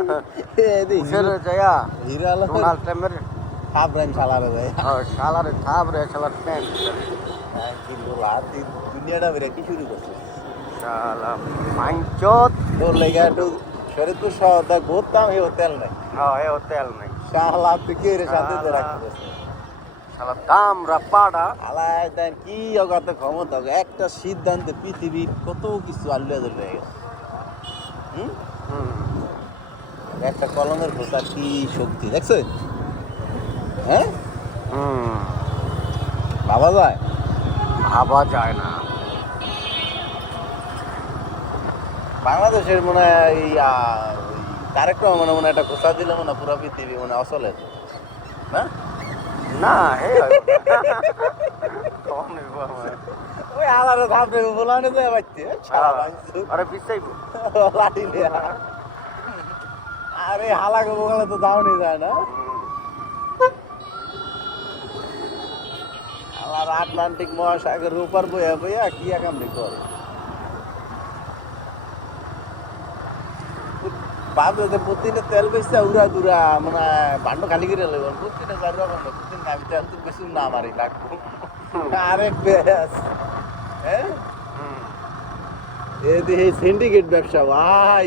উসেরে যায়া hero Alam Donald ট্রাম্পের থাপ রাইন শালারে যায় শালারে থাপ রে শালার প্যান্ট কি বল আর দুনিয়াটা বেরে কি শুরু করছে শালা মাইঞ্চত তোর লেগে একটু শরীরপুর শহর দেখ ঘুরতাম এই হোটেল নাই হ্যাঁ এ হোটেল নাই শালা তুই কে রে সাথে রাখতে শালা দাম রাপাড়া আলাই দেন কি অগাত ক্ষমতা একটা সিদ্ধান্তে পৃথিবীর কত কিছু আল্লাহ ধরে গেছে হুম একটা কলমের খোঁচার কি শক্তি দেখছো হ্যাঁ ভাবা যায় ভাবা যায় না বাংলাদেশের মনে হয় এই তারেক রহমানের মনে একটা খোঁচা দিলে মনে হয় পুরো পৃথিবী মনে হয় অচলের না না হে ওই আলাদা ধাপ দেবে বলানো যায় বাচ্চে আরে বিশ্বাইব লাঠি লিয়া আরে হালাকে বলে তো দাওনি যায় না আলার আটলান্টিক মহাসাগর উপর বইয়া বইয়া কি একাম করে বাবু যে প্রতিদিনে তেল বেচতে উড়া দুরা মানে বান্ড খালি করে লেব প্রতিদিনে 4 টাকা প্রতিদিন আমি তেল তো বেশি না মারি লাগবো আরে বেশ হ্যাঁ এই সিন্ডিকেট ব্যবসা ভাই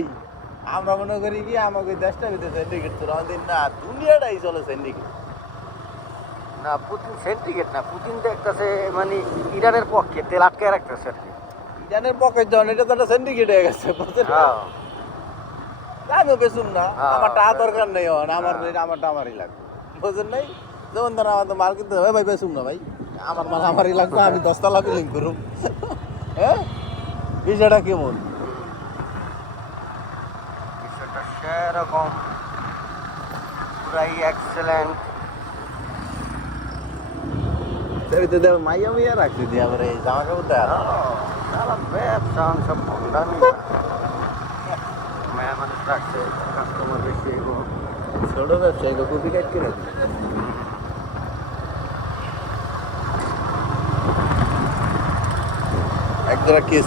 আমরা মনে করি কি আমাকে দেশটা ভিতরে সিন্ডিকেট তো আমাদের না দুনিয়াটাই চলে সিন্ডিকেট না পুতিন সিন্ডিকেট না পুতিন দেখতেছে মানে ইরানের পক্ষে তেল আটকে রাখতেছে আর কি ইরানের পকেট জন এটা তো একটা সিন্ডিকেট হয়ে গেছে হ্যাঁ আমিও বেশুন না আমার টাকা দরকার নেই আমারটা আমারই লাগবে বুঝেন নাই যেমন ধর আমার তো মাল কিনতে হবে ভাই বেশুন না ভাই আমার মাল আমারই লাগবে আমি 10 তলা বিলিং করুম হ্যাঁ বিষয়টা কেমন বিষয়টা সেরকম পুরাই এক্সেলেন্ট তো দেখ মাইয়া মাইয়া রাখতে দিয়ে আবার এই জামা কাপড় দেয় ব্যবসা সব ভণ্ডামি মায়া মানুষ রাখছে কাস্টমার বেশি এগো ছোট ব্যবসায়ী কপি কাট করে এক জোড়া কেস